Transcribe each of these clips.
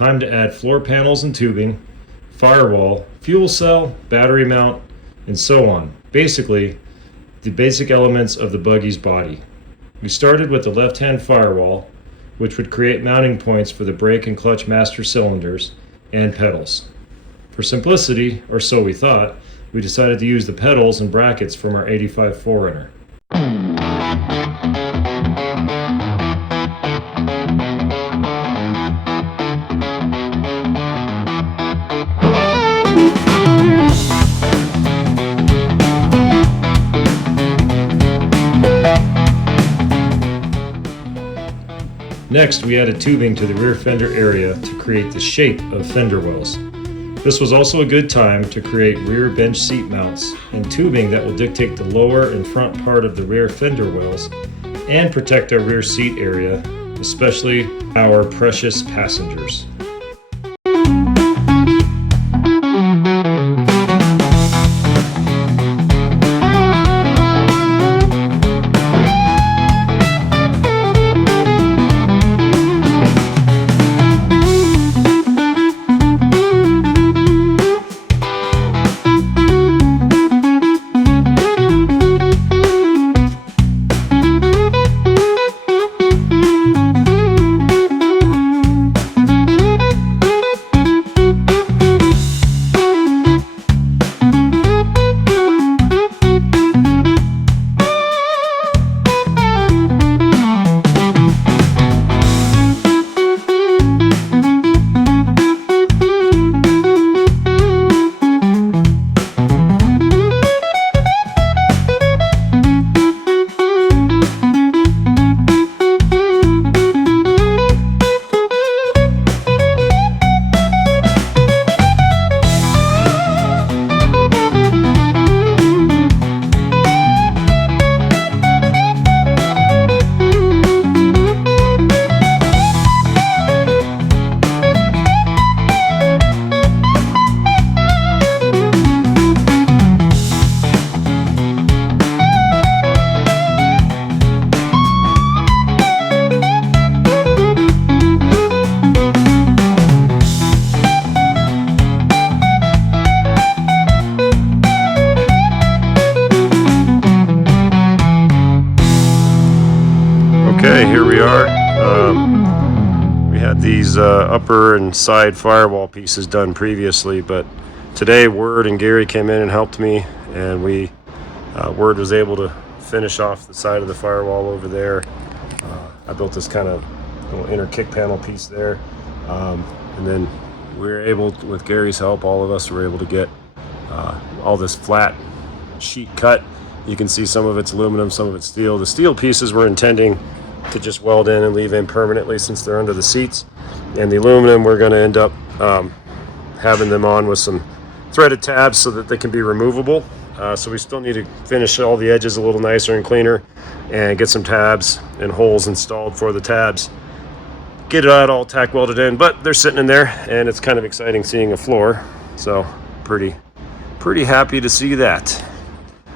Time to add floor panels and tubing, firewall, fuel cell, battery mount, and so on. Basically, the basic elements of the buggy's body. We started with the left-hand firewall, which would create mounting points for the brake and clutch master cylinders and pedals. For simplicity, or so we thought, we decided to use the pedals and brackets from our 85 4Runner. Next, we added tubing to the rear fender area to create the shape of fender wells. This was also a good time to create rear bench seat mounts and tubing that will dictate the lower and front part of the rear fender wells and protect our rear seat area, especially our precious passengers. Okay, here we are. We had these upper and side firewall pieces done previously, but today Word and Gary came in and helped me, and Word was able to finish off the side of the firewall over there. I built this kind of little inner kick panel piece there, and then we were able, with Gary's help, all of us were able to get all this flat sheet cut. You can see some of it's aluminum, some of it's steel. The steel pieces we're intending to just weld in and leave in permanently since they're under the seats, and the aluminum we're going to end up having them on with some threaded tabs so that they can be removable. So we still need to finish all the edges a little nicer and cleaner and get some tabs and holes installed for the tabs, get it all tack welded in, but they're sitting in there and it's kind of exciting seeing a floor, so pretty happy to see that.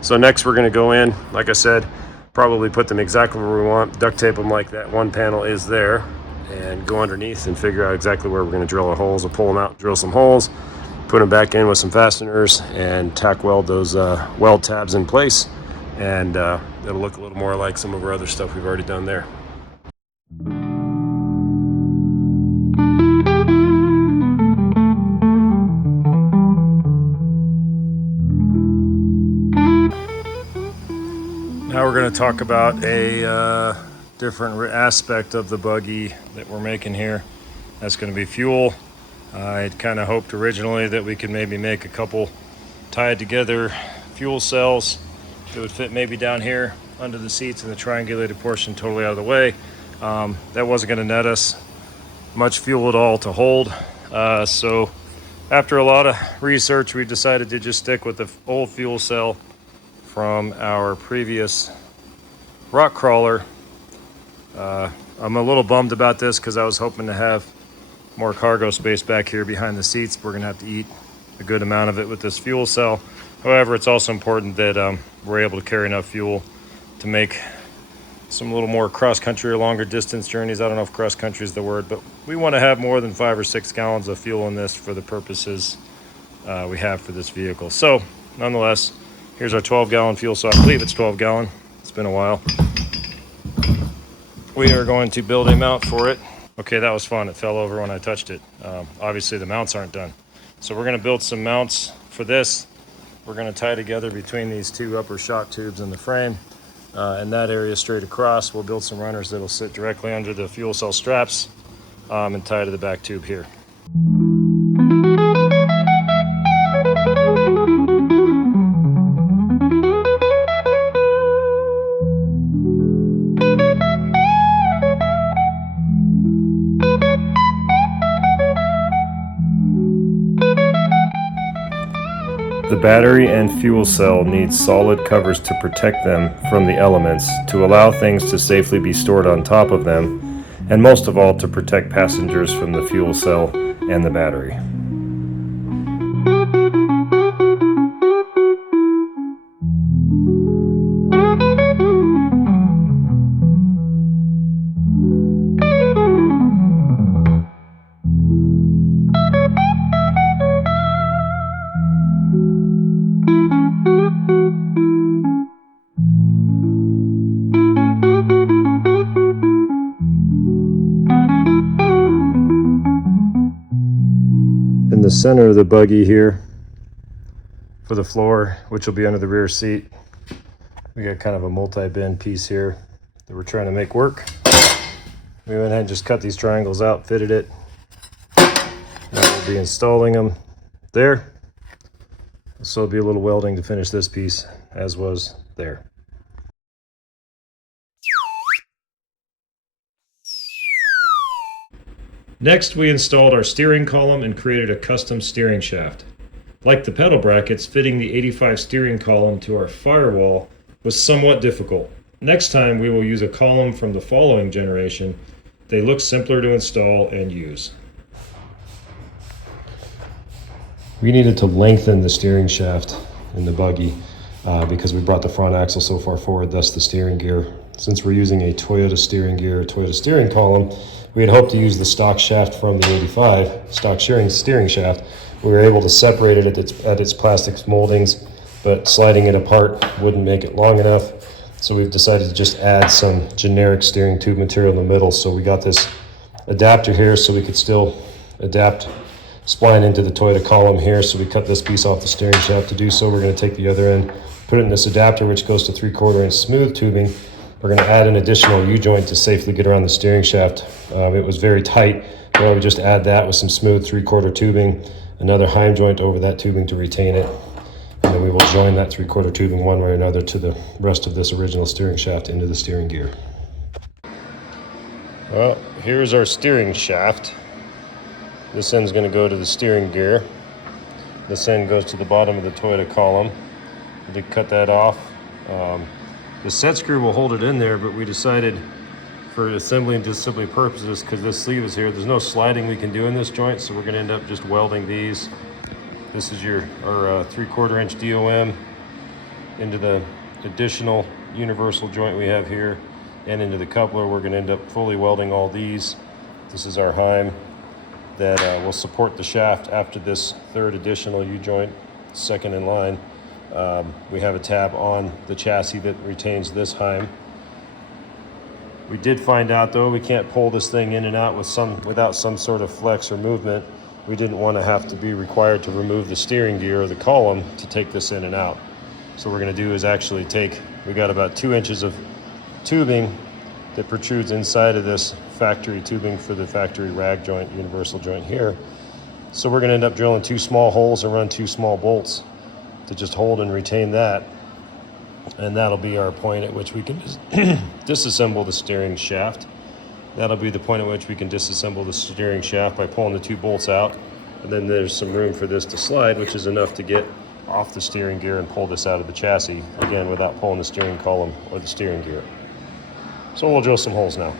So next we're going to go in, like I said, probably put them exactly where we want, duct tape them like that one panel is there, and go underneath and figure out exactly where we're going to drill our holes, or pull them out, drill some holes, put them back in with some fasteners, and tack weld those weld tabs in place, and it'll look a little more like some of our other stuff we've already done there. Now we're going to talk about a different aspect of the buggy that we're making here. That's going to be fuel. I'd kind of hoped originally that we could maybe make a couple tied together fuel cells that would fit maybe down here under the seats and the triangulated portion totally out of the way. That wasn't going to net us much fuel at all to hold. So after a lot of research, we decided to just stick with the old fuel cell from our previous rock crawler. I'm a little bummed about this because I was hoping to have more cargo space back here behind the seats. We're gonna have to eat a good amount of it with this fuel cell. However, it's also important that we're able to carry enough fuel to make some little more cross-country or longer distance journeys. I don't know if cross-country is the word, but we want to have more than 5 or 6 gallons of fuel in this for the purposes we have for this vehicle. So nonetheless, here's our 12-gallon fuel cell. I believe it's 12-gallon. It's been a while. We are going to build a mount for it. Okay, that was fun. It fell over when I touched it. Obviously the mounts aren't done. So we're going to build some mounts for this. We're going to tie together between these 2 upper shock tubes in the frame. And that area straight across, we'll build some runners that'll sit directly under the fuel cell straps and tie to the back tube here. The battery and fuel cell need solid covers to protect them from the elements, to allow things to safely be stored on top of them, and most of all to protect passengers from the fuel cell and the battery. In the center of the buggy here for the floor, which will be under the rear seat, we got kind of a multi-bend piece here that we're trying to make work. We went ahead and just cut these triangles out, fitted it. Now we'll be installing them there. So it'll be a little welding to finish this piece, as was there. Next, we installed our steering column and created a custom steering shaft. Like the pedal brackets, fitting the 85 steering column to our firewall was somewhat difficult. Next time, we will use a column from the following generation. They look simpler to install and use. We needed to lengthen the steering shaft in the buggy because we brought the front axle so far forward, thus the steering gear. Since we're using a Toyota steering gear, Toyota steering column, we had hoped to use the stock shaft from the 85, stock steering shaft. We were able to separate it at its plastics moldings, but sliding it apart wouldn't make it long enough. So we've decided to just add some generic steering tube material in the middle. So we got this adapter here so we could still adapt spline into the Toyota column here. So we cut this piece off the steering shaft. To do so, we're going to take the other end, put it in this adapter, which goes to 3/4 inch smooth tubing. We're going to add an additional U-joint to safely get around the steering shaft. It was very tight, but I would just add that with some smooth 3/4 tubing, another Heim joint over that tubing to retain it, and then we will join that 3/4 tubing one way or another to the rest of this original steering shaft into the steering gear. Well, here's our steering shaft. This end's going to go to the steering gear. This end goes to the bottom of the Toyota column. We did cut that off. The set screw will hold it in there, but we decided for assembly and disassembly purposes, because this sleeve is here, there's no sliding we can do in this joint, so we're going to end up just welding these. This is our 3/4 inch DOM into the additional universal joint we have here, and into the coupler. We're going to end up fully welding all these. This is our Heim that will support the shaft after this third additional U-joint, second in line. We have a tab on the chassis that retains this Heim. We did find out though we can't pull this thing in and out without some sort of flex or movement. We didn't want to have to be required to remove the steering gear or the column to take this in and out. So what we're going to do is actually we got about 2 inches of tubing that protrudes inside of this factory tubing for the factory rag joint, universal joint here. So we're going to end up drilling 2 small holes and run 2 small bolts to just hold and retain that, and that'll be our point at which we can disassemble the steering shaft. That'll be the point at which we can disassemble the steering shaft by pulling the 2 bolts out, and then there's some room for this to slide, which is enough to get off the steering gear and pull this out of the chassis, again without pulling the steering column or the steering gear. So we'll drill some holes now.